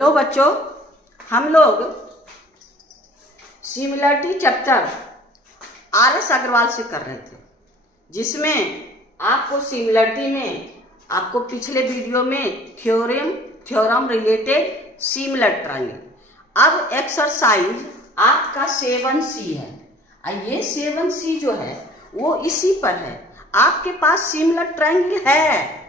Hello बच्चों, हम लोग सिमिलरिटी चैप्टर RS अग्रवाल से कर रहे थे, जिसमें आपको सिमिलरिटी में आपको पिछले वीडियो में थ्योरम रिलेटेड सिमिलर ट्रायंगल। अब एक्सरसाइज आपका 7C है। ये 7C जो है वो इसी पर है। आपके पास सिमिलर ट्रायंगल है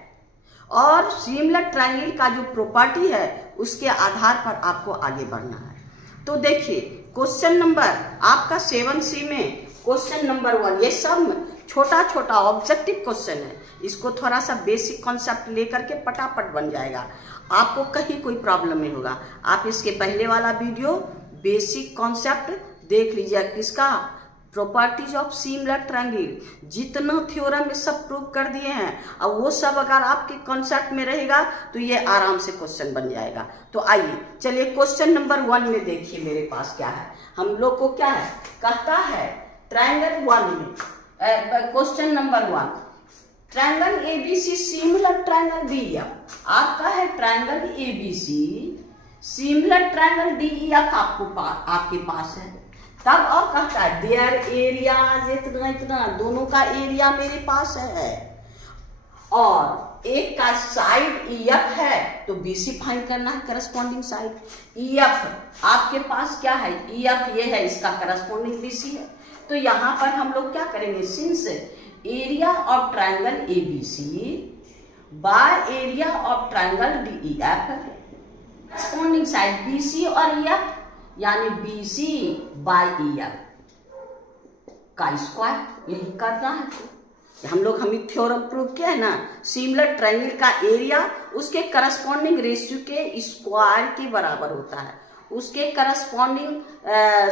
और सिमिलर ट्रायंगल का जो प्रॉपर्टी है उसके आधार पर आपको आगे बढ़ना है। तो देखिए, क्वेश्चन नंबर आपका 7C में क्वेश्चन नंबर 1, ये सब छोटा छोटा ऑब्जेक्टिव क्वेश्चन है। इसको थोड़ा सा बेसिक कॉन्सेप्ट लेकर के पटापट बन जाएगा, आपको कहीं कोई प्रॉब्लम नहीं होगा। आप इसके पहले वाला वीडियो बेसिक कॉन्सेप्ट देख लीजिए, किसका, प्रॉपर्टीज ऑफ सिमिलर ट्रायंगल। जितना थ्योरम में सब प्रूव कर दिए हैं, और वो सब अगर आपके कॉन्सेप्ट में रहेगा तो ये आराम से क्वेश्चन बन जाएगा। तो आइए चलिए क्वेश्चन नंबर 1 में देखिए मेरे पास क्या है। हम लोग को क्या है, कहता है ट्रायंगल 1 में question number 1, triangle ABC similar triangle DEF। आपका है triangle ABC similar triangle DEF आपके पास है। तब और कहता है देयर एरिया इतना इतना, दोनों का एरिया मेरे पास है और एक का साइड EF है, तो BC फाइंड करना है, करस्पॉन्डिंग साइड। EF आपके पास क्या है, EF ये है, इसका करस्पॉन्डिंग BC है। तो यहां पर हम लोग क्या करेंगे, since area of triangle ABC by area of triangle DEF, corresponding side BC और EF, यानी BC बाय EF का स्क्वायर, यही करना है। हमें थ्योरम प्रूव किया है ना, सिमिलर ट्रायंगल का एरिया उसके करस्पॉन्डिंग रेशियो के स्क्वायर के बराबर होता है, उसके करस्पॉन्डिंग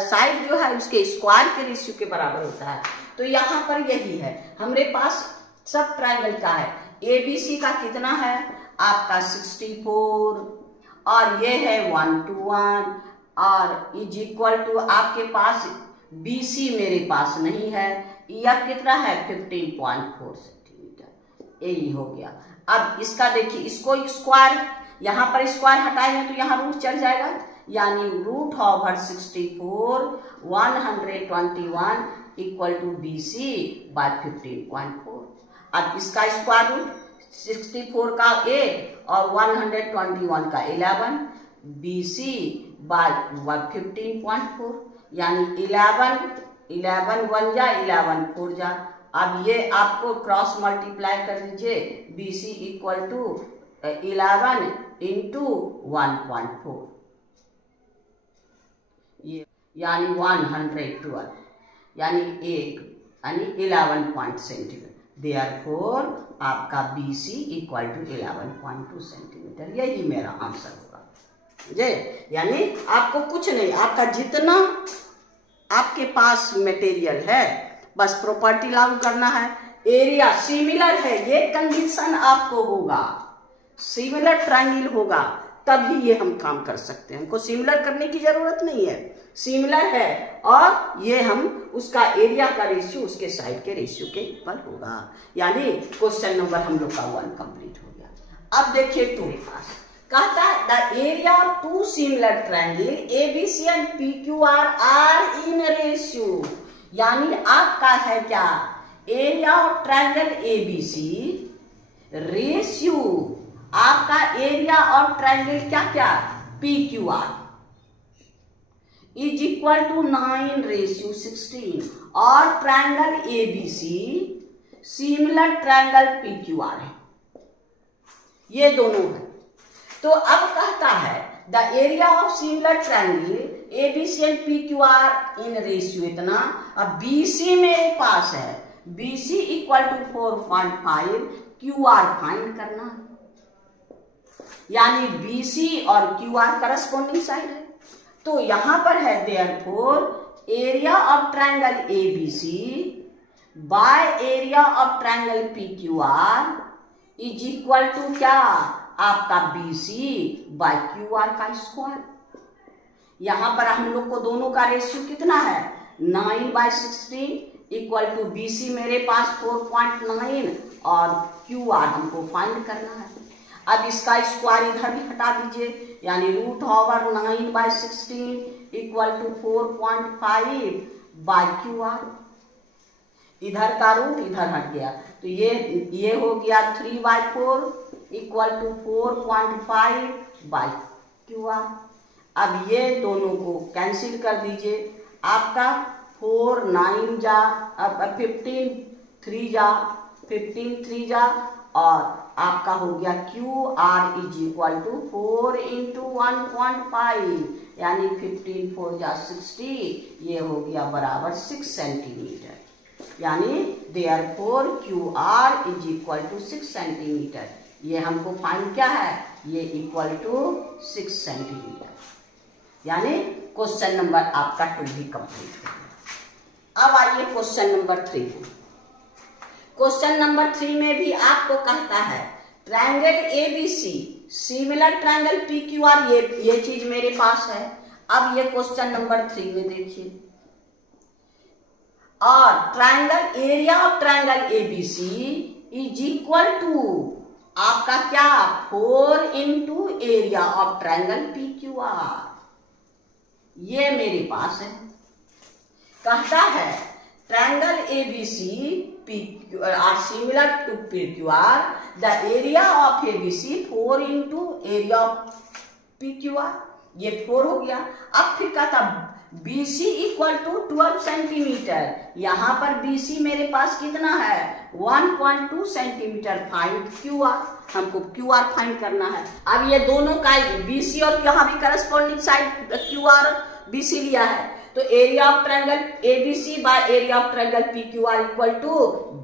साइड जो है उसके स्क्वायर के रेशियो के बराबर होता है। तो यहाँ पर यही है, हमारे पास सब ट्रायंगल का है। ABC का कितना है आपका 64 और ये है 1 to 1 और इज इक्वल टू आपके पास BC मेरे पास नहीं है, EF कितना है 15.4 सेंटीमीटर, यही हो गया। अब इसका देखिए, इसको स्क्वायर, यहाँ पर स्क्वायर हटाएंगे तो यहाँ रूट चल जाएगा, यानी root over 64 121 equal to BC by 15.4। अब इसका स्क्वायर रूट 64 का 8 और 121 का 11, BC बाय 15.4, यानी 11 1 जा 11 4 जा। अब ये आपको क्रॉस मल्टीप्लाई कर दीजिए, BC इक्वल टू 11 इंटू 1.4, ये यानी 112, यानी 11 सेंटीमीटर। देयरफॉर आपका BC इक्वल टू 11.2 सेंटीमीटर, यही मेरा आंसर होगा जे। यानी आपको कुछ नहीं, आपका जितना आपके पास मटेरियल है बस प्रॉपर्टी लागू करना है। एरिया सिमिलर है, ये कंडीशन आपको होगा, सिमिलर ट्रायंगल होगा तभी ये हम काम कर सकते हैं। हमको सिमिलर करने की जरूरत नहीं है, सिमिलर है और ये हम उसका एरिया का रेशियो उसके साइड के रेशियो के ऊपर होगा। यानी क्वेश्चन नंबर हम लोग का 1 कंप्लीट हो गया। अब देखिए 2 के पास कहता है the area of 2 similar triangle ABC and PQR are in ratio. यानी आपका है क्या, area of triangle ABC ratio आपका एरिया ऑफ ट्रायंगल क्या क्या PQR इज इक्वल टू 9:16 और triangle ABC similar triangle PQR है, ये दोनों है। तो अब कहता है the area of similar triangle ABC and PQR in ratio इतना। अब BC मेरे पास है, BC equal to 4.5, QR find करना है, यानी BC और QR करस्पॉन्डिंग साइड है। तो यहां पर है therefore area of triangle ABC by area of triangle PQR is equal to क्या, आपका BC बाय QR का स्क्वायर। यहां पर हम लोग को दोनों का रेशियो कितना है, 9/16 इक्वल टू BC मेरे पास 4.9 और QR हमको फाइंड करना है। अब इसका स्क्वायर इधर भी हटा दीजिए, यानी √9/16 equal to 4.5 by Q R. इधर का रूट इधर हट गया, तो ये हो गया 3/4 equal to 4.5 by Q R. अब ये दोनों को कैंसिल कर दीजिए, आपका 4 9 जा, अब 15 3 जा और आपका हो गया Q R is equal to 4 into 1.5, यानी 15 4 जा 60, ये हो गया बराबर 6 सेंटीमीटर, यानी therefore Q R is equal to 6 centimetre. ये हमको फाइंड क्या है, ये इक्वल टू 6 सेंटीमीटर, यानी क्वेश्चन नंबर आपका 2 भी कंप्लीट हो गया। अब आइए क्वेश्चन नंबर 3। क्वेश्चन नंबर 3 में भी आपको कहता है triangle ABC similar triangle PQR, ये चीज मेरे पास है। अब ये क्वेश्चन नंबर 3 में देखिए, और triangle area of triangle ABC is equal to आपका क्या 4 into area of triangle PQR, ये मेरे पास है। कहता है triangle ABC are similar to PQR, the area of ABC 4 into area of PQR, ये 4 हो गया। अब फिर कहता BC इक्वल टू 12 सेंटीमीटर, यहाँ पर BC मेरे पास कितना है 1.2 सेंटीमीटर, फाइंड QR, हमको QR फाइंड करना है। अब ये दोनों का BC और यहाँ भी करस्पॉन्डिंग साइड QR BC लिया है, तो area of triangle ABC by area of triangle PQR equal to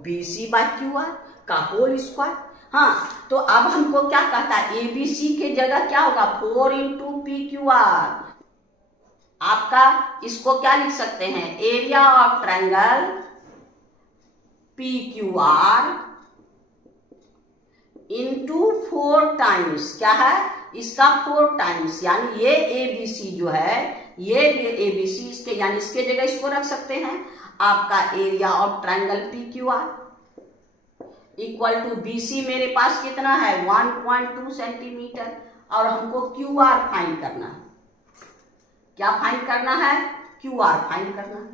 BC by QR का होल स्क्वायर। हाँ, तो अब हमको क्या कहता है, ABC के जगह क्या होगा 4 इंटू PQR, आपका इसको क्या लिख सकते हैं, area of triangle PQR into 4 times, क्या है इसका 4 टाइम्स, यानी ये ABC जो है, ये ABC इसके, यानी इसके जगह इसको रख सकते हैं, आपका area of triangle PQR equal to BC मेरे पास कितना है 1.2 सेंटीमीटर, और हमको QR फाइंड करना है। क्या फाइंड करना है, QR फाइंड करना है।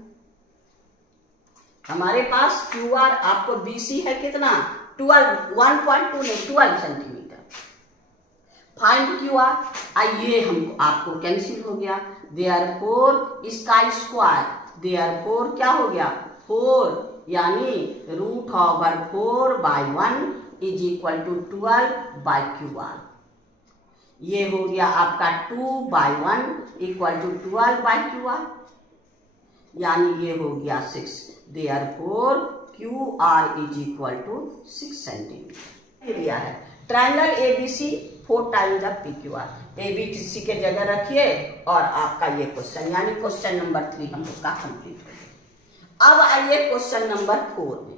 हमारे पास QR आपको BC है कितना 1.2 नहीं 12 सेंटीमीटर, फाइंड QR। आइए हमको आपको कैंसिल हो गया, देयरफॉर इसका स्क्वायर, देयरफॉर क्या हो गया 4, यानी √4 by 1 is equal to 12 by QR, ये हो गया आपका 2/1 इक्वल टू 12 बाई QR, यानी ये हो गया 6, therefore QR is equal to 6 centimetre. Area है triangle ABC 4 times of PQR, ABC के जगह रखिए, और आपका ये क्वेश्चन, यानी क्वेश्चन नंबर 3 हम लोग का कंप्लीट हो गया। अब आइए क्वेश्चन नंबर 4 में।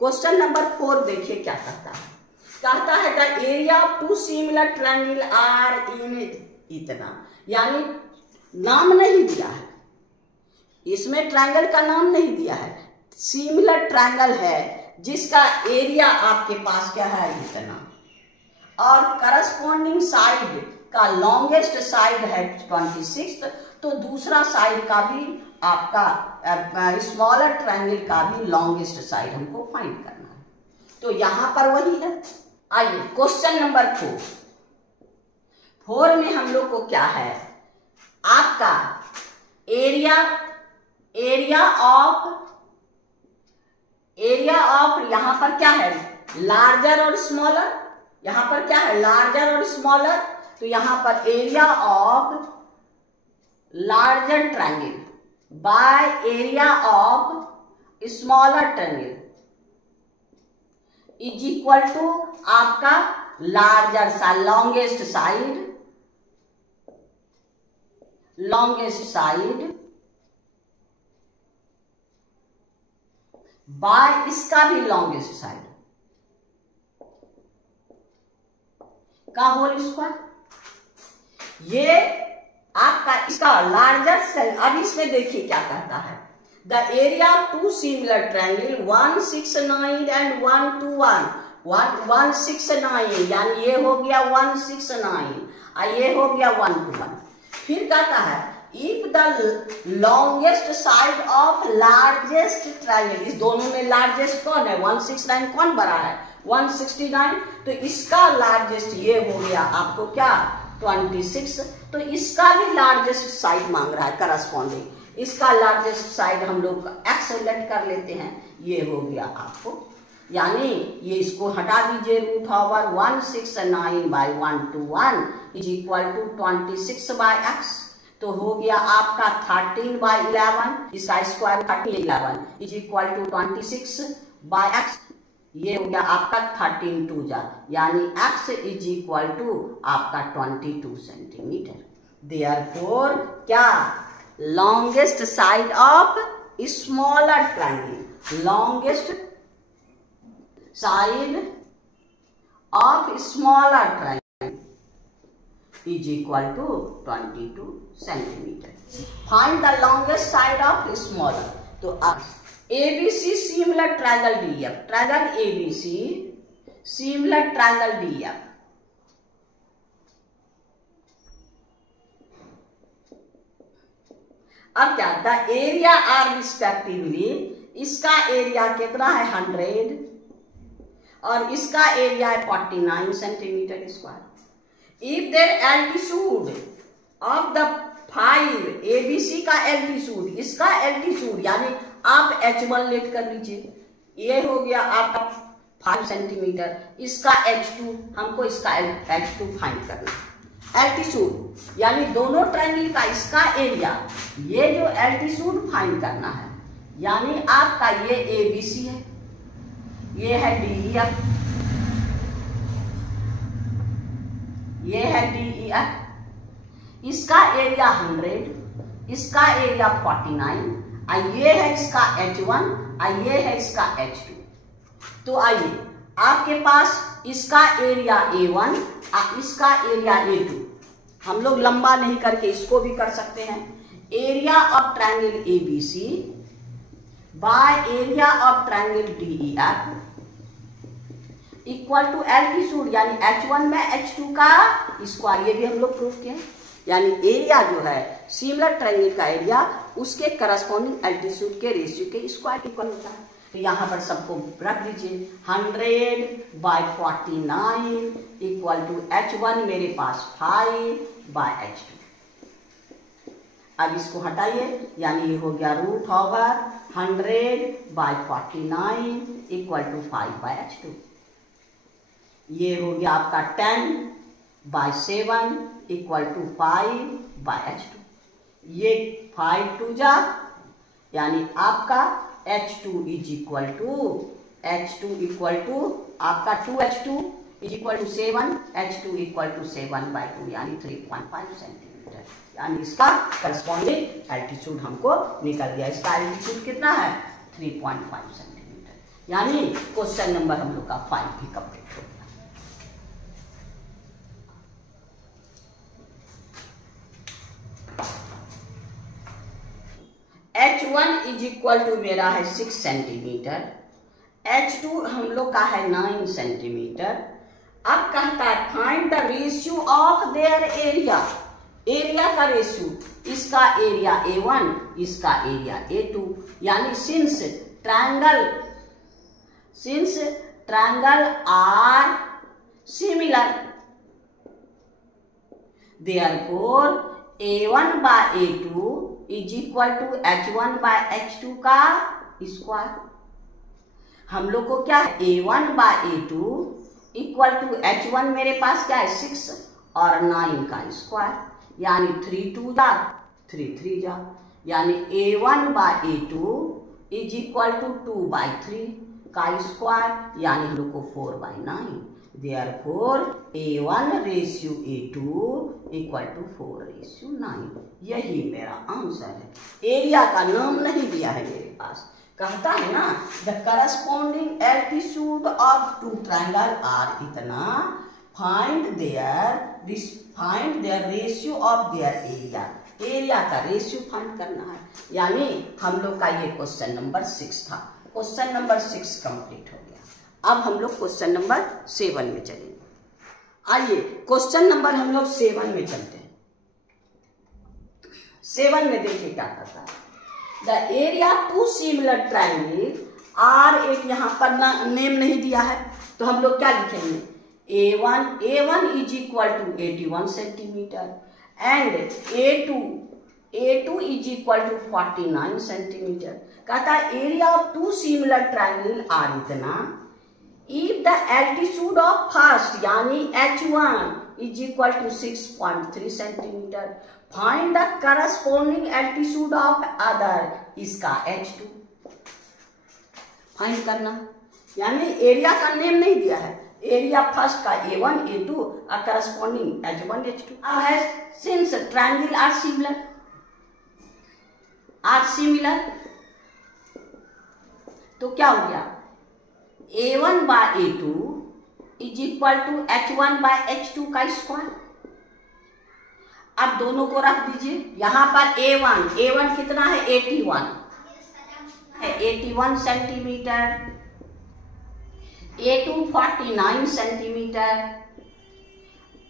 क्वेश्चन नंबर 4 देखिए क्या कहता है, कहता है the area of 2 similar triangle are in इतना, यानी नाम नहीं दिया है, इसमें ट्रायंगल का नाम नहीं दिया है, सिमिलर ट्रायंगल है जिसका एरिया आपके पास क्या है इतना, और करस्पॉन्डिंग साइड का लॉन्गेस्ट साइड है 26, तो दूसरा साइड का भी आपका स्मॉलर ट्रायंगल का भी लॉन्गेस्ट साइड हमको फाइंड करना है, तो यहां पर वही है। आइए क्वेश्चन नंबर 4 में हम लोग को क्या है, आपका एरिया ऑफ यहां पर क्या है लार्जर और स्मॉलर, यहां पर क्या है लार्जर और स्मॉलर, तो यहां पर area of larger triangle by area of smaller triangle is equal to आपका larger side longest side by इसका भी लॉन्गेस्ट साइड का होल स्क्वायर। ये आपका इसका लार्जर साइड। अब इसमें देखिए क्या कहता है, the area of 2 similar triangle 1 6 9 and 1 2 1 169, यानी ये हो गया 169 और ये हो गया 121। फिर कहता है if the longest side of largest triangle, इस दोनों में लार्जेस्ट कौन है? 169 कौन बड़ा है? 169। तो इसका लार्जेस्ट ये हो गया आपको क्या? 26। तो इसका भी लार्जेस्ट साइड मांग रहा है करस्पॉन्डिंग, इसका लार्जेस्ट साइड हम लोग एक्स सेलेक्ट कर लेते हैं, ये हो गया आपको, यानी ये इसको हटा दीजिए, root over 169/121 is equal to 26/x। तो हो गया आपका 13/11, इसका square 11 is equal to 26/x। ये हो गया आपका 13 2 यानी x इज इक्वल टू आपका 22 सेंटीमीटर। देयरफॉर क्या? Longest side of smaller triangle, longest side of smaller triangle is equal to 22 centimetre. Find the longest side of smaller. तो ABC similar triangle DF, triangle ABC similar triangle DF, अब क्या? The area are respectively, इसका area कितना है? 100 और इसका area है 49 centimetre square. If their altitude of the 5 ABC का एल्टीट्यूड, इसका एल्टीट्यूड यानी आप H1 लेट कर लीजिए, ये हो गया आपका 5 सेंटीमीटर, इसका H2, हमको इसका H2 फाइंड करना है। एल्टीट्यूड यानी दोनों ट्रायंगल का इसका एरिया, ये जो एल्टीट्यूड फाइंड करना है, यानी आपका ये ABC है, ये है DEF, ये है DEF, इसका एरिया 100, इसका एरिया 49, ये है इसका H1 और ये है इसका H2। तो आइए आपके पास इसका एरिया A1 और इसका एरिया A2, हम लोग लंबा नहीं करके इसको भी कर सकते हैं। Area of triangle ABC by area of triangle DEF equal to altitude यानी H1 में H2 का स्क्वायर, ये भी हम लोग प्रूव किए। यानी एरिया जो है सिमिलर ट्रायंगल का एरिया उसके करस्पॉन्डिंग एल्टीट्यूड के रेशियो के स्क्वायर इक्वल होता है। तो यहाँ पर सबको रख दीजिए, 100/49 इक्वल टू H1 मेरे पास 5/H2। अब इसको हटाइए, यानी ये हो गया root over 100/49 equal to 5/H2। ये हो गया आपका 10/7 इक्वल टू 5/H2। ये 5 2 यानी आपका H2 इज इक्वल टू आपका 2H2 is equal to 7, H2 equal to 7/2 यानी 3.5 सेंटीमीटर। यानी इसका करस्पॉन्डिंग एल्टीट्यूड हमको निकल गया। इसका एल्टीट्यूड कितना है? 3.5 सेंटीमीटर। यानी क्वेश्चन नंबर हम लोग का 5 भी कंप्लीट हो गया। H1 इज इक्वल टू मेरा है 6 सेंटीमीटर, H2 हम लोग का है 9 सेंटीमीटर। अब कहता है find the ratio of their area, area का रेशियो, इसका एरिया A1 इसका एरिया A2। यानी since triangle are similar therefore A1/A2 is equal to H1/H2 का स्क्वायर। हम लोग को क्या है? A1/A2 इक्वल टू H1 मेरे पास क्या है? 6 और 9 का स्क्वायर, यानी 3 2 3 3 यानी A1/A2 इज इक्वल टू 2/3 का स्क्वायर, यानी हम लोग को 4/9। Therefore A1/A2 equal to 4/9। यही मेरा आंसर है। एरिया का नाम नहीं दिया है मेरे पास, कहता है ना the corresponding altitude of two triangle are इतना, find their ratio of their area, area का रेशियो फाइंड करना है। यानी हम लोग का ये क्वेश्चन नंबर 6 था। क्वेश्चन नंबर 6 कंप्लीट हो गया। अब हम लोग क्वेश्चन नंबर 7 में चलेंगे। आइए क्वेश्चन नंबर हम लोग 7 में चलते हैं। 7 में देखिए क्या करता है। The area two similar triangle are, एक यहाँ पर नेम नहीं दिया है तो हम लोग क्या लिखेंगे, A1 is equal to 81 centimetre and A2 is equal to 49 centimetre. कहता है area of two similar triangle are इतना, if the altitude of first यानी H1 is equal to 6.3 centimetre, find the corresponding altitude of other, इसका H2 find करना। यानी area का name नहीं दिया है, एरिया फर्स्ट का A1 A2 और करस्पॉन्डिंग H1 H2। अब है सिंस ट्रायंगल आर सिमिलर तो क्या हो गया, A1 by A2 is equal to H1 by H2 का स्क्वायर। अब दोनों को रख दीजिए। यहां पर A1 कितना है, 81 centimetre, A2 49 centimetre,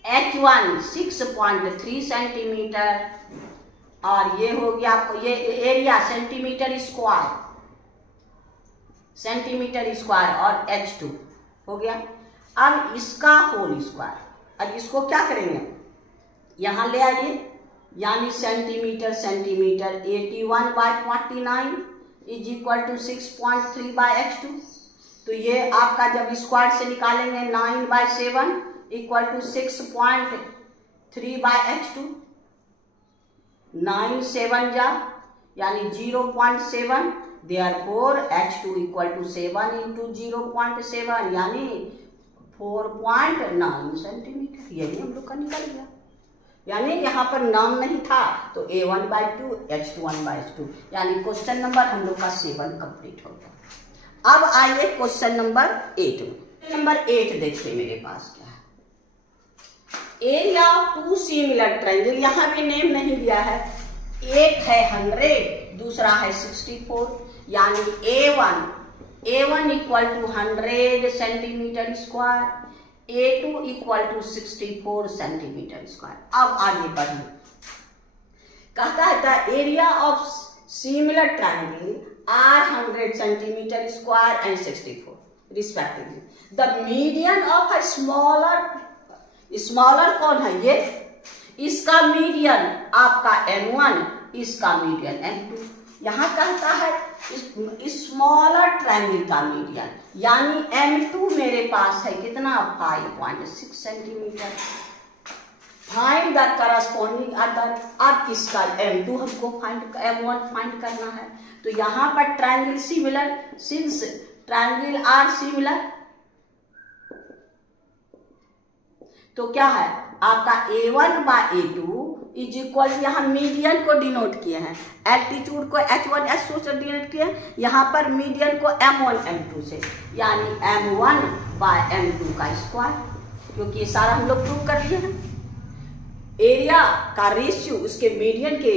H1 6.3 centimetre, और ये हो गया आपको ये एरिया सेंटीमीटर स्क्वायर और H2 हो गया। अब इसका होल स्क्वायर, अब इसको क्या करेंगे, यहां ले आइए, यानी centimetre 81 by 49 is equal to 6.3 by H2। तो ये आपका जब स्क्वायर से निकालेंगे 9 bye 7 equal to 6.3 by H2, 9 7 जा यानी 0.7, therefore H2 equal to 7 into 0.7 यानी 4.9 सेंटीमीटर। यही हम लोग का निकल गया। यानी यहाँ पर नाम नहीं था तो A1 बाय 2 H1 बाय 2, यानी क्वेश्चन नंबर हम लोग का 7 कंप्लीट हो गया। अब आइए क्वेश्चन नंबर 8 में। नंबर 8 देखिए मेरे पास क्या है, area of two similar triangle, यहाँ भी नेम नहीं दिया है, एक है 100 दूसरा है 64, यानी A1 इक्वल टू 100 centimetre square, A2 equal to 64 centimetre square. अब आगे बढ़िए, कहता है the area of similar triangle are 100 centimetre square and 64 respectively. The median of a smaller कौन है, ये इसका मीडियन आपका M1, इसका मीडियन M2। यहां कहता है स्मॉलर ट्रायंगल का मीडियन, यानी M2 मेरे पास है कितना, 5.6 centimetre. Find the corresponding other, अब इसका M2 हमको M1 फाइंड करना है। तो यहां पर triangle similar, since triangle are similar तो क्या है आपका A1 by A2 is equal, यहाँ मीडियन को डिनोट किए हैं, एल्टीट्यूड को H1 H2 से डिनोट किए हैं, यहाँ पर मीडियन को M1 M2 से, यानी M1 बाय M2 का स्क्वायर, क्योंकि ये सारा हम लोग प्रूव कर लिए हैं। एरिया का रेशियो उसके मीडियन के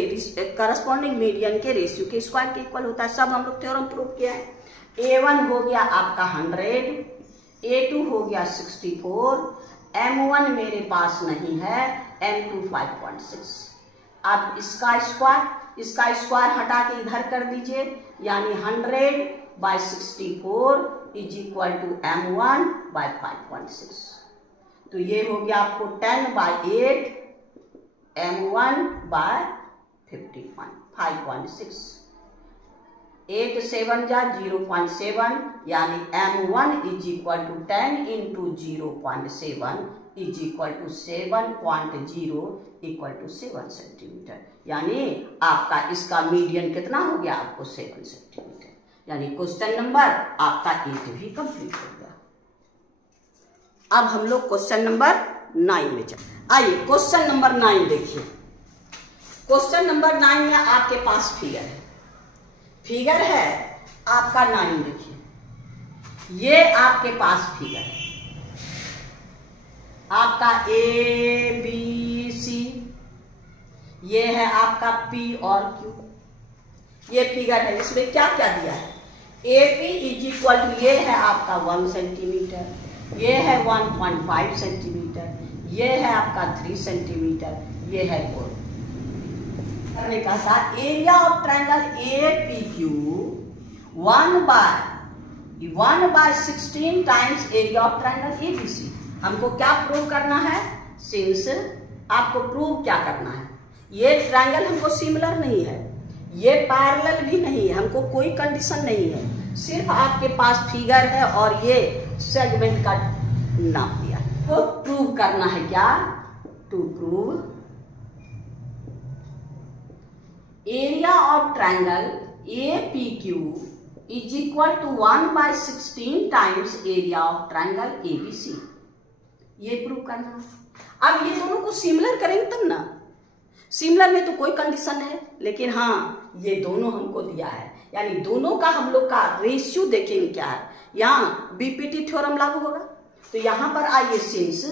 करस्पॉन्डिंग मीडियन के रेशियो के स्क्वायर के इक्वल होता है, सब हम लोग थ्योरम प्रूव किया है। A1 हो गया आपका 100, A2 हो गया 64, M1 मेरे पास नहीं है, M2 5.6। अब इसका स्क्वायर हटा के इधर कर दीजिए, यानी 100 by 64 is equal to M1 by 5.6। तो ये हो गया आपको 10 बाय 8 M1 बाय 5.6। 8 7 जा 0.7, यानी M1 is equal to 10 into 0.7 is equal to 7.0 equal to 7 centimetre, यानी आपका इसका मीडियन कितना हो गया आपको 7 सेंटीमीटर। यानी क्वेश्चन नंबर आपका 8 भी कंप्लीट हो गया। अब हम लोग क्वेश्चन नंबर 9 में चलते। आइए क्वेश्चन नंबर 9 देखिए। क्वेश्चन नंबर 9 में आपके पास फिगर है आपका 9, देखिए ये आपके पास फिगर है आपका ABC, ये है आपका P और Q, ये फिगर है। इसमें क्या क्या दिया है, AP इज इक्वल टू, ये है आपका 1 सेंटीमीटर, ये है 1.5 सेंटीमीटर, ये है आपका 3 सेंटीमीटर, ये है 4 करने का साथ area of triangle APQ 1/16 times area of triangle ABC। हमको क्या प्रूव करना है? सिंस आपको प्रूव क्या करना है, ये ट्रायंगल हमको सिमिलर नहीं है, ये पैरेलल भी नहीं है, हमको कोई कंडीशन नहीं है, सिर्फ आपके पास फिगर है और ये सेगमेंट का नाप दिया, तो प्रूव करना है क्या? To prove area of triangle APQ is equal to 1/16 times area of triangle ABC। ये प्रूव करना है। अब ये दोनों को सिमिलर करेंगे तब ना, सिमिलर में तो कोई कंडीशन है, लेकिन हाँ ये दोनों हमको दिया है, यानी दोनों का हम लोग का रेशियो देखेंगे क्या है। यहाँ BPT थ्योरम लागू होगा, तो यहां पर आइए सिंस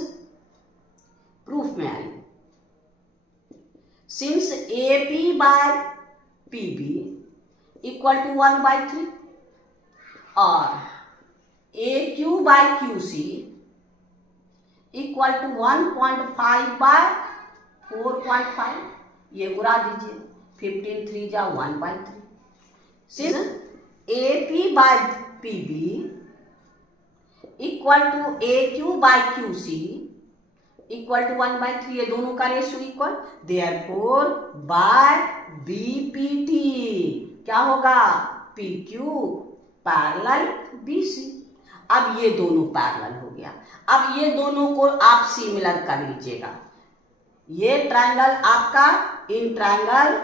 प्रूफ में आइए, since AP by PB equal to 1/3 और AQ by QC equal to 1.5/4.5, ये गुणा दीजिए, 15 3 जा 1/3, सिर्फ AP by PB equal to AQ by QC equal to 1/3, ये दोनों का ratio equal, therefore by BPT क्या होगा? PQ parallel BC। अब ये दोनों पैरेलल हो गया, अब ये दोनों को आप सिमिलर कर लीजिएगा। ये ट्रायंगल आपका in triangle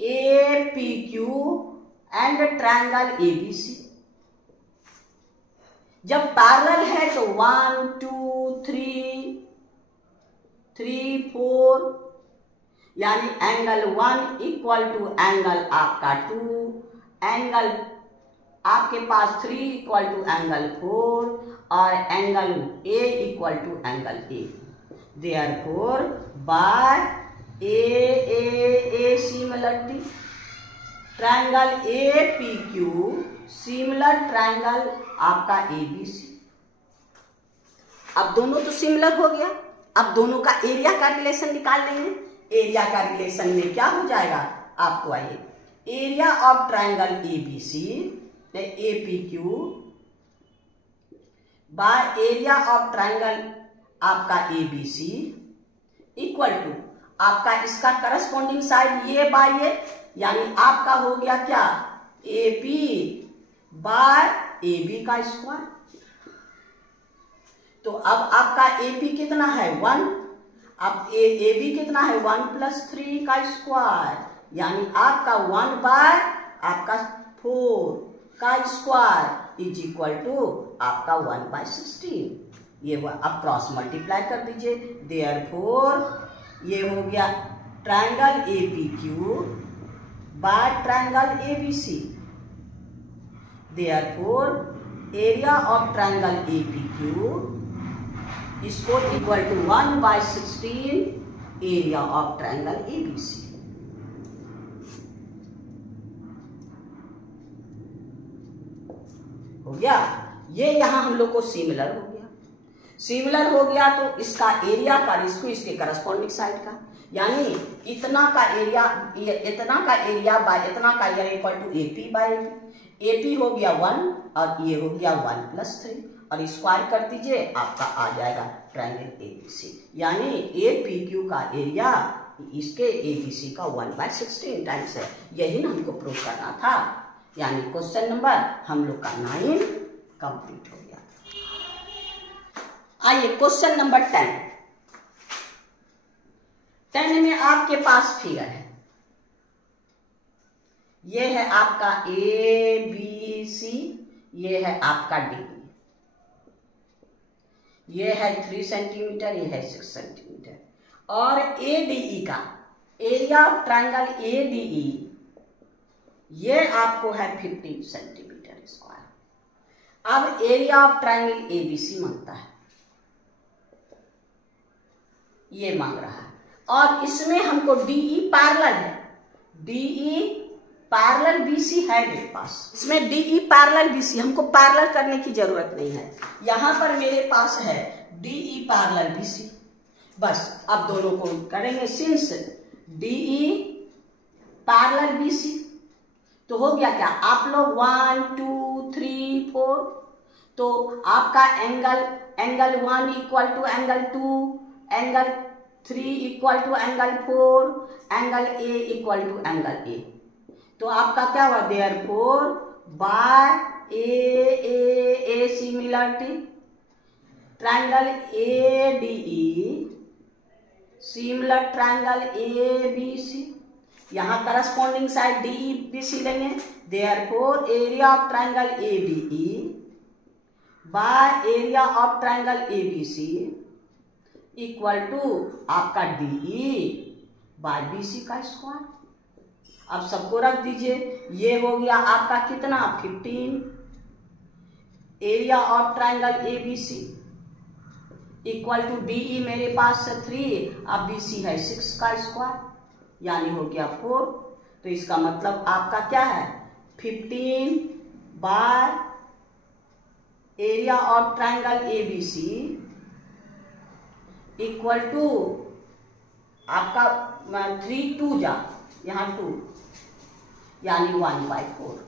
APQ and triangle ABC, जब पैरेलल है तो 1 2 3 3 4, यानी एंगल 1 इक्वल टू एंगल आपका 2, एंगल आपके पास 3 इक्वल टू एंगल 4 और angle A equal to angle A। Therefore by A similarity triangle APQ similar triangle आपका ABC। अब दोनों तो सिमिलर हो गया, अब दोनों का एरिया का रिलेशन निकाल लेंगे। एरिया का रिलेशन में क्या हो जाएगा आपको, आइए, area of triangle ABC APQ bye area of triangle आपका ABC इक्वल टू आपका इसका करस्पॉन्डिंग साइड ये बाय ये, यानी आपका हो गया क्या? AP बाय AB का स्क्वायर। तो अब आपका AP कितना है? 1, अब AB कितना है? 1+3 का स्क्वायर, यानी आपका 1/4 का स्क्वायर इज इक्वल टू आपका 1/16। ये अब क्रॉस मल्टीप्लाई कर दीजिए, देयरफॉर ये हो गया triangle APQ by triangle ABC। Therefore area of triangle APQ इसको equal to 1/16 area of triangle ABC। हो गया, ये यहां हम लोग को सिमिलर हो गया। सिमिलर हो गया तो इसका एरिया का रेशियो इसके करस्पॉन्डिंग साइड का, यानी इतना का एरिया बाय इतना का area equal to AP by AP हो गया 1 और ये हो गया 1+3 और स्क्वायर कर दीजिए, आपका आ जाएगा ट्रायंगल ABC, यानी APQ का एरिया इसके ABC का 1/16 टाइम्स है। यही ना हमको प्रूव करना था, यानी क्वेश्चन नंबर हम लोग का 9 कंप्लीट हो गया। आइए क्वेश्चन नंबर 10 में आपके पास फिगर है, ये है आपका ABC, ये है आपका D, ये है 3 सेंटीमीटर, ये है 6 सेंटीमीटर, और ADE का एरिया ऑफ ट्रायंगल ADE ये आपको है 50 सेंटीमीटर स्क्वायर। अब एरिया ऑफ ट्रायंगल ABC मांगता है, ये मांग रहा है, और इसमें हमको DE पैरेलल है, DE पैरेलल बीसी है मेरे पास, इसमें डीई पैरेलल बीसी, हमको पैरेलल करने की जरूरत नहीं है। यहां पर मेरे पास है डीई पैरेलल बीसी, बस अब दोनों को करेंगे। सिंस डीई पैरेलल बीसी तो हो गया क्या, आप लोग 1 2 3 4, तो आपका angle 1 equal to angle 2, angle 3 equal to angle 4, angle A equal to angle A. तो आपका क्या हुआ, therefore by A similarity triangle A D similar triangle A B C, यहाँ corresponding side D B C लेंगे। Therefore area of triangle A D by area of triangle A B C equal to आपका DE by B C का square. अब सबको रख दीजिए, ये हो गया आपका कितना 15, area of triangle A B C equal to DE मेरे पास 3, अब बी सी है 6 का स्क्वायर, यानी हो गया 4। तो इसका मतलब आपका क्या है 15 by area of triangle A B C equal to आपका 3 2 जा यहाँ 2, यानी 1/4।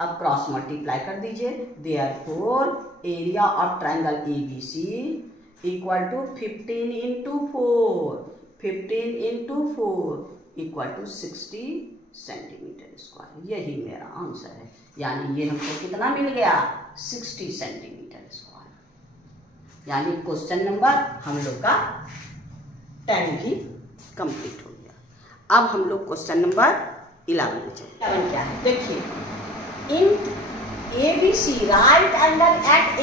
अब क्रॉस मल्टीप्लाई कर दीजिए। Therefore area of triangle A B C equal to 15 into 4, 15 into 4 equal to 60 centimetre square. यही मेरा आंसर है, यानी ये हमको कितना मिल गया 60 सेंटीमीटर स्क्वायर। यानी क्वेश्चन नंबर हम लोग का 10 भी कंप्लीट हो गया। अब हम लोग क्वेश्चन नंबर 11 में चलते हैं। क्या है देखिए, in A B C right angle at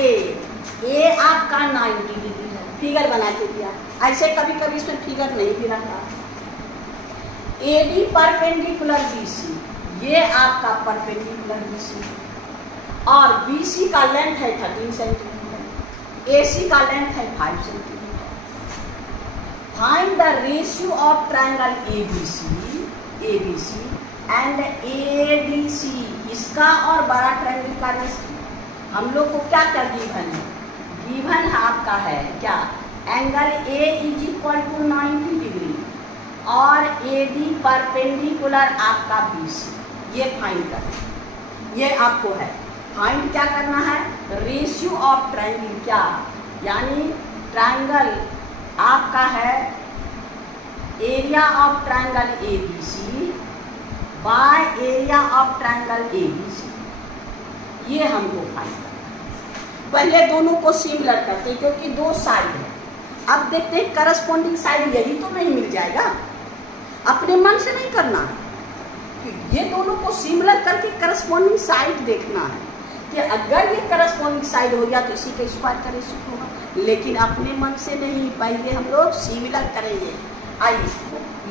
A आपका 90 डिग्री है, फिगर बना के दिया। ऐसे कभी कभी इसमें फिगर नहीं भी रखा। A D perpendicular B C, ये आपका परपेंडिकुलर बी सी, और बी सी का लेंथ है 13 सेंटीमीटर, ए सी का लेंथ है 5 centimetre. Find the ratio of triangle A B C and A D C, इसका और बड़ा ट्रायंगल का रेशियो। हम लोग को क्या क्या गिवन है, गिवन आपका है क्या, angle A is equal to 90 degree और ए डी परपेंडिकुलर आपका बी सी, ये फाइंड करना। ये आपको है फाइंड क्या करना है, रेशियो ऑफ ट्रायंगल, क्या यानी ट्रायंगल आपका है area of triangle A B C by area of triangle A B C, ये हमको फाइंड करना है। पहले दोनों को सिमिलर करते हैं क्योंकि दो साइड है। अब देखते हैं करस्पॉन्डिंग साइड यही तो नहीं मिल जाएगा, अपने मन से नहीं करना है, ये दोनों को सिमिलर करके करस्पॉन्डिंग साइड देखना है कि अगर ये करस्पॉन्डिंग साइड हो गया तो इसी का स्क्वायर का रेशियो होगा। लेकिन अपने मन से नहीं, पहले हम लोग सिमिलर करेंगे। आइए,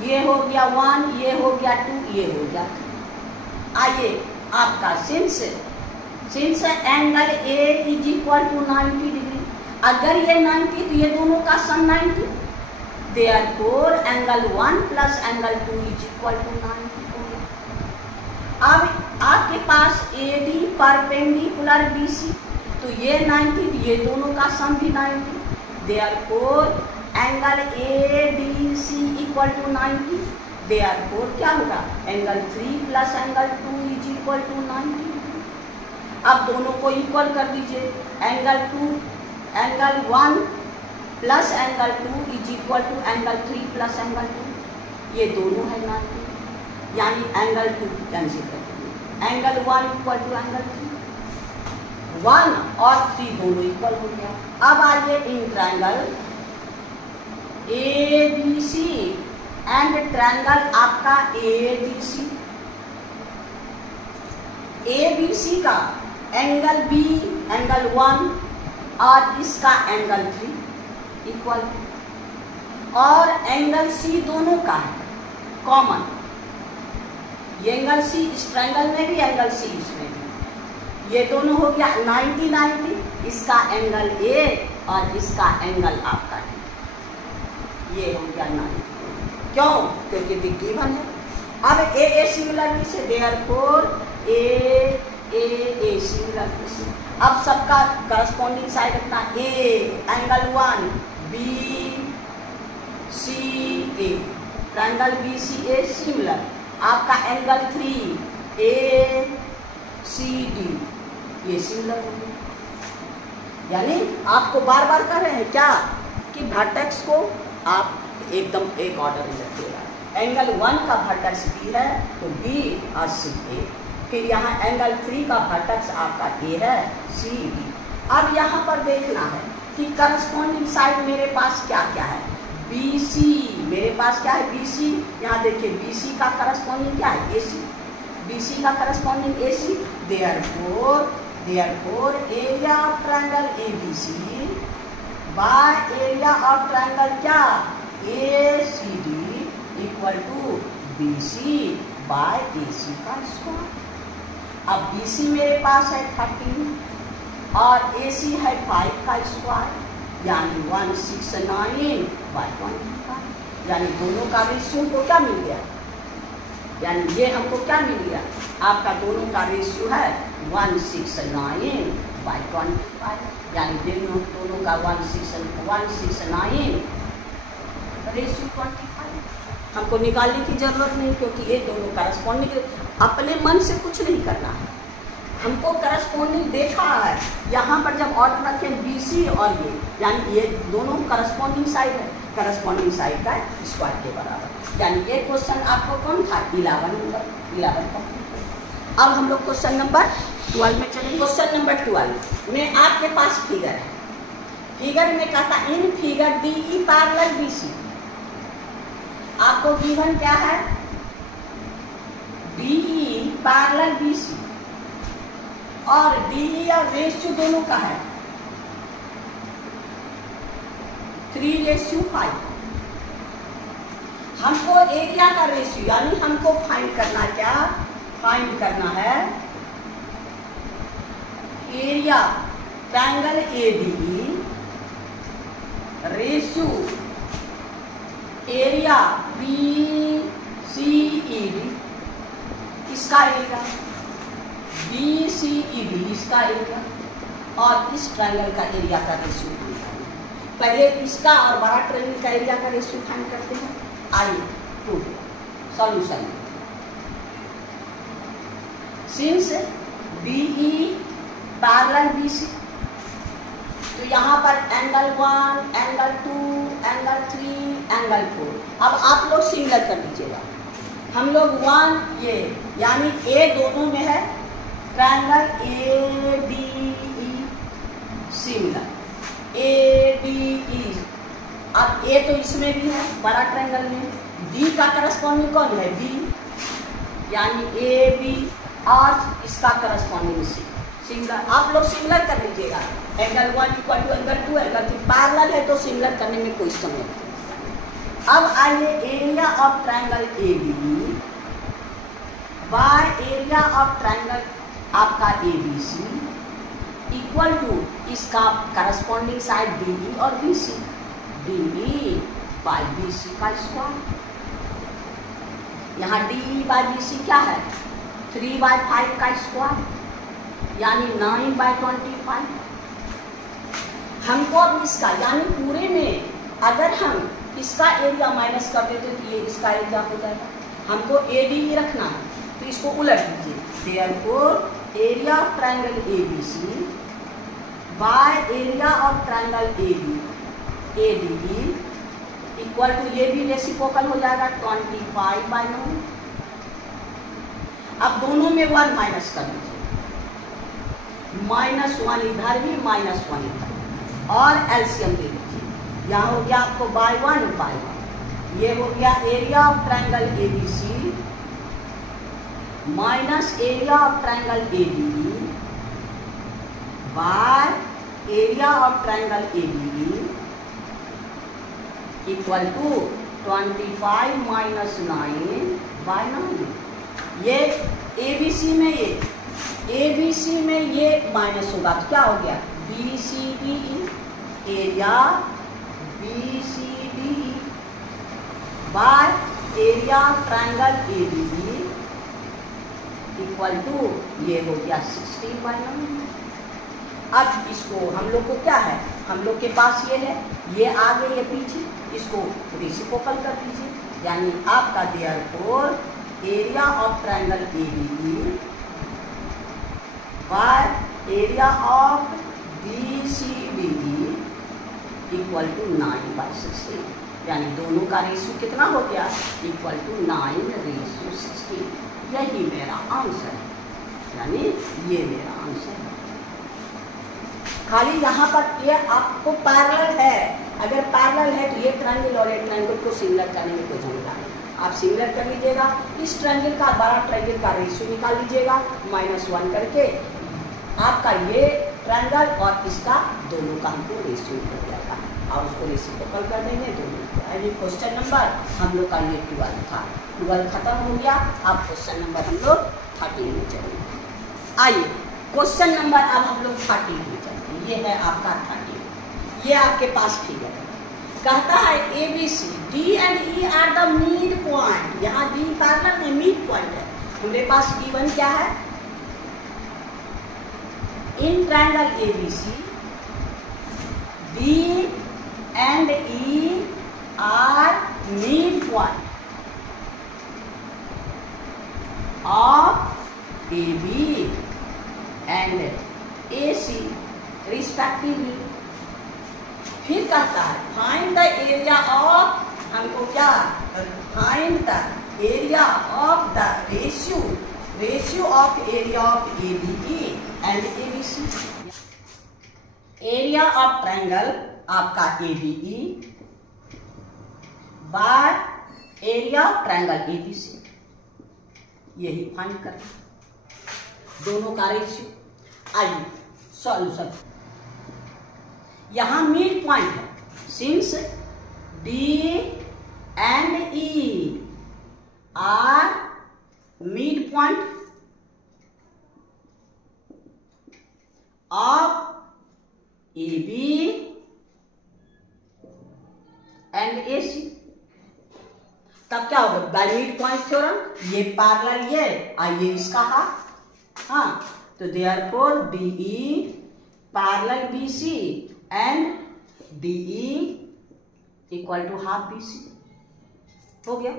ये हो गया 1, ये हो गया 2, ये हो गया 3। आइए आपका since angle A is equal to 90 degree, अगर ये 90 तो ये दोनों का sum 90, therefore angle 1 plus angle 2 is equal to 90 हो गया। अब आपके पास A D perpendicular B C, तो ये 90, ये दोनों का सम भी 90, therefore angle A D C equal to 90, therefore क्या होगा angle 3 plus angle 2 is equal to 90। अब दोनों को इक्वल कर दीजिए, angle 1 plus angle 2 is equal to angle 3 plus angle 2, ये दोनों है 90, यानी एंगल 2 कैंसिल कर दीजिए, एंगल 1 इक्वल टू एंगल 3, 1 और 3 दोनों इक्वल हो गया। अब आइए in triangle A B C and triangle आपका A D C, A B C का एंगल बी एंगल 1 और इसका एंगल 3 इक्वल, और एंगल सी दोनों का है कॉमन, ये एंगल सी इस ट्रायंगल में भी, एंगल सी इसमें भी, ये दोनों हो गया 90 90, इसका एंगल ए और इसका एंगल आपका है, ये हो गया 90। क्यों? क्योंकि गिवन है अब ए सिमिलर बी से, देयरफॉर ए सिमिलर बी से। अब सबका करस्पॉन्डिंग साइड अपना A angle 1 B C A, triangle B C A similar. आपका एंगल 3 ए सी डी, ये सिमिलर हो गया। यानी आपको बार बार कह रहे हैं क्या कि वर्टेक्स को आप एकदम एक ऑर्डर में रखिएगा। एंगल 1 का वर्टेक्स बी है तो बी और सी ए, फिर यहाँ एंगल 3 का वर्टेक्स आपका ए है सी डी। अब यहाँ पर देखना है कि करस्पॉन्डिंग साइड मेरे पास क्या क्या है। बी सी, मेरे पास क्या है बी सी, यहाँ देखिए बी सी का करस्पॉन्डिंग क्या है ए सी, बी सी का corresponding A C. Therefore area of triangle A B C by area of triangle क्या A C D equal to B C by A C का square. अब B C मेरे पास है 13 और ए सी है 5 का स्क्वायर, यानी 169 बाय 25। यानी दोनों का रेशियो को क्या मिल गया, यानी ये हमको क्या मिल गया, आपका दोनों का रेशियो है 169 बाय 25। यानी दोनों का 169 रेशियो 25। हमको निकालने की जरूरत नहीं, क्योंकि ये दोनों करस्पॉन्डिंग, अपने मन से कुछ नहीं करना है, हमको करस्पॉन्डिंग देखा है। यहाँ पर जब ऑर्डर रखें बी सी और ये, यानी ये दोनों करस्पॉन्डिंग साइड है, करस्पॉन्डिंग साइड का स्क्वायर के बराबर। यानी ये क्वेश्चन आपको कौन था 11 का। अब हम लोग क्वेश्चन नंबर 12 में चलेंगे। क्वेश्चन नंबर 12 में आपके पास फिगर है। फिगर में कहता in figure D E parallel B C, आपको गिवन क्या है D E parallel B C, और डी ई और रेशियो दोनों का है 3:5। हमको एरिया का रेशियो, यानी हमको फाइंड करना क्या, फाइंड करना है area triangle A D ratio area B C E D, इसका area B C E D, इसका एरिया, और इस ट्रायंगल का एरिया का रेशियो फाइंड करना। पहले इसका और बड़ा ट्रायंगल का एरिया का रेशियो फाइंड करते हैं। आइए to solution. Since B E parallel B C, तो यहाँ पर एंगल 1, एंगल 2, एंगल 3, एंगल 4। अब आप लोग सिंगल कर लीजिएगा। हम लोग 1 ये, यानी ए दोनों में है, triangle A D E similar A D ई। अब ए तो इसमें भी है बड़ा ट्रायंगल में, डी का करस्पॉन्डिंग कौन है बी, यानी ए बी, और इसका करस्पॉन्डिंग सी सिमिलर। आप लोग सिमिलर कर लीजिएगा। Angle 1 equal to angle 2, angle 3 parallel है तो सिमिलर करने में कोई समय नहीं। अब आइए area of triangle A B by area of triangle आपका A B C equal to इसका करस्पॉन्डिंग साइड डी ई और B C, D E by B C का स्क्वायर। यहाँ D E by B C क्या है 3/5 का square, यानी 9/25। हमको अब इसका, यानी पूरे में अगर हम इसका एरिया माइनस कर देते तो ये इसका एरिया हो जाएगा। हमको ए डी ई रखना है तो इसको उलट दीजिए। Therefore area of triangle A B C by area of triangle A D E equal to, ये भी रेसिप्रोकल हो जाएगा 25/9। अब दोनों में 1 माइनस कर दीजिए, -1 इधर भी, -1 इधर, और एलसीएम ले लीजिए। यहाँ हो गया आपको बाय 1, ये हो गया area of triangle A B C minus area of triangle A D E by area of triangle A D E equal to 25 - 9/9। ये एबीसी में ये माइनस होगा तो क्या हो गया B C D E, area B C D E by area triangle ABC equal to ये हो गया 16/9। अब इसको हम लोग को क्या है, हम लोग के पास ये है, ये आगे ये पीछे, इसको रेसिप्रोकल कर दीजिए, यानी आपका therefore area of triangle ABC by area of BCDE equal to 9/16, यानी दोनों का रेशियो कितना हो गया, इक्वल टू 9:16। यही मेरा आंसर है, यानी ये मेरा आंसर है। खाली यहाँ पर ये आपको पैरेलल है, अगर पैरेलल है तो ये ट्रायंगल और ये ट्रायंगल को सिमिलर करने में कोई झमेला नहीं, आप सिमिलर कर लीजिएगा। इस ट्रायंगल का बड़ा ट्रायंगल का रेशियो निकाल लीजिएगा -1 करके, आपका ये ट्रायंगल और इसका दोनों का हमको रेशियो कर जाएगा और उसको रेसिप्रोकल कर देंगे दोनों को। अभी क्वेश्चन नंबर हम लोग का ये 12 था, 12 खत्म हो गया। अब क्वेश्चन नंबर हम लोग 13 में चलेंगे। आइए क्वेश्चन नंबर अब हम लोग 13 में चलते हैं। ये है आपका 13, ये आपके पास फिगर है, कहता है ABC D and E are the mid point. यहाँ D पैरेलल में मिड पॉइंट है, हमारे पास D1 क्या है, in triangle ABC D and E are midpoint of AB and AC respectively। फिर कहता है फाइंड द एरिया ऑफ, हमको क्या, find the area of the ratio of area of ABE and ABC। Area of triangle आपका ABE by area of triangle ABC, यही find कर दोनों का रेशियो। आइए सॉल्यूशन, यहां मिड पॉइंट है, since D and E are mid point of AB and AC, तब क्या होगा, बाय मिड पॉइंट थ्योरम, ये पैरेलल ये और ये इसका हाफ, हाँ, तो therefore DE parallel BC and DE equal to half BC हो गया।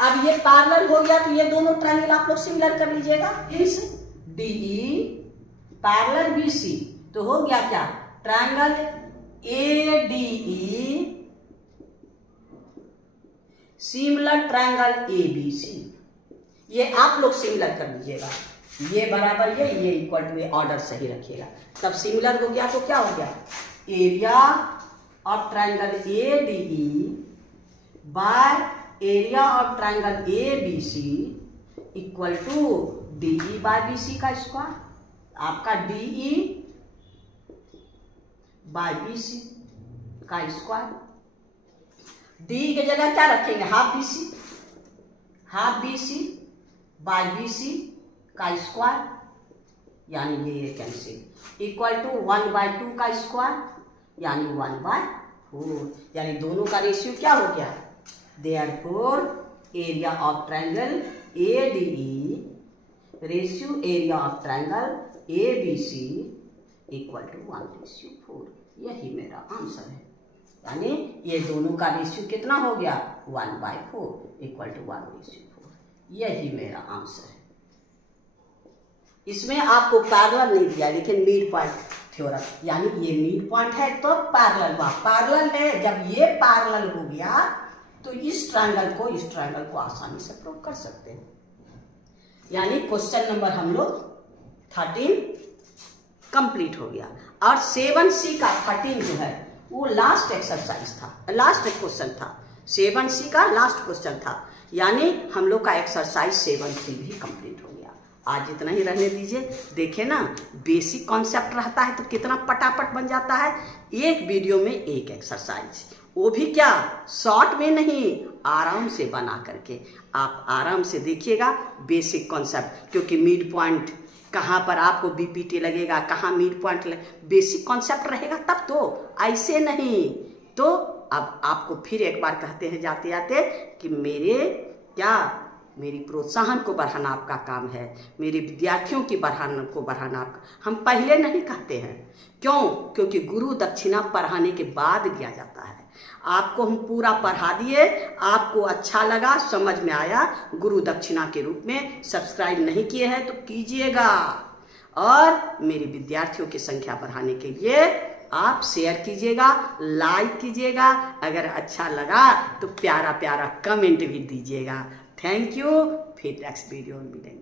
अब ये पैरेलल हो गया तो ये दोनों ट्रायंगल आप लोग सिमिलर कर लीजिएगा। इस DE पैरेलल BC तो हो गया क्या, triangle ADE similar triangle ABC, ये आप लोग सिमिलर कर लीजिएगा, ये बराबर ये इक्वल टू, ये ऑर्डर सही रखिएगा, तब सिमिलर हो गया तो क्या हो गया, area of triangle ADE by area of triangle ABC equal to DE by BC का स्क्वायर, आपका DE बाय BC का स्क्वायर। D की जगह क्या रखेंगे, हाफ BC बाय BC का स्क्वायर, यानी ये कैंसिल, इक्वल टू 1/2 का स्क्वायर, यानी 1/4, यानी दोनों का रेशियो क्या हो गया, therefore area of triangle ADE ratio area of triangle ABC equal to 1:4, यही मेरा आंसर है, यानी ये दोनों का रेशियो कितना हो गया, 1/4 इक्वल टू 1:4, यही मेरा आंसर है। इसमें आपको पैरेलल नहीं दिया, लेकिन मिड पॉइंट थ्योरम, यानी ये मिड पॉइंट है तो पैरेलल, पैरेलल है, जब ये पैरेलल हो गया तो इस ट्रायंगल को आसानी से प्रूव कर सकते हैं। यानी क्वेश्चन नंबर हम लोग 13 कंप्लीट हो गया, और 7C का 13 जो है वो लास्ट एक्सरसाइज था, लास्ट क्वेश्चन था, 7C का लास्ट क्वेश्चन था, यानी हम लोग का एक्सरसाइज 7C भी कंप्लीट हो गया। आज इतना ही रहने दीजिए। देखे ना, बेसिक कॉन्सेप्ट रहता है तो कितना पटापट बन जाता है, एक वीडियो में एक एक्सरसाइज, वो भी क्या शॉर्ट में नहीं, आराम से बना करके आप आराम से देखिएगा बेसिक कॉन्सेप्ट, क्योंकि मिड पॉइंट कहाँ पर आपको BPT लगेगा, कहाँ मिड पॉइंट बेसिक कॉन्सेप्ट रहेगा तब तो, ऐसे नहीं तो अब आपको फिर एक बार कहते हैं जाते जाते कि मेरी प्रोत्साहन को बढ़ाना आपका काम है, मेरे विद्यार्थियों की बढ़ाना आपका। हम पहले नहीं कहते हैं, क्यों? क्योंकि गुरु दक्षिणा पढ़ाने के बाद दिया जाता है। आपको हम पूरा पढ़ा दिए, आपको अच्छा लगा, समझ में आया, गुरु दक्षिणा के रूप में सब्सक्राइब नहीं किए हैं तो कीजिएगा। और मेरे विद्यार्थियों की संख्या बढ़ाने के लिए आप शेयर कीजिएगा, लाइक कीजिएगा, अगर अच्छा लगा तो प्यारा प्यारा कमेंट भी दीजिएगा। Thank you. फिर नेक्स्ट वीडियो में मिलेंगे।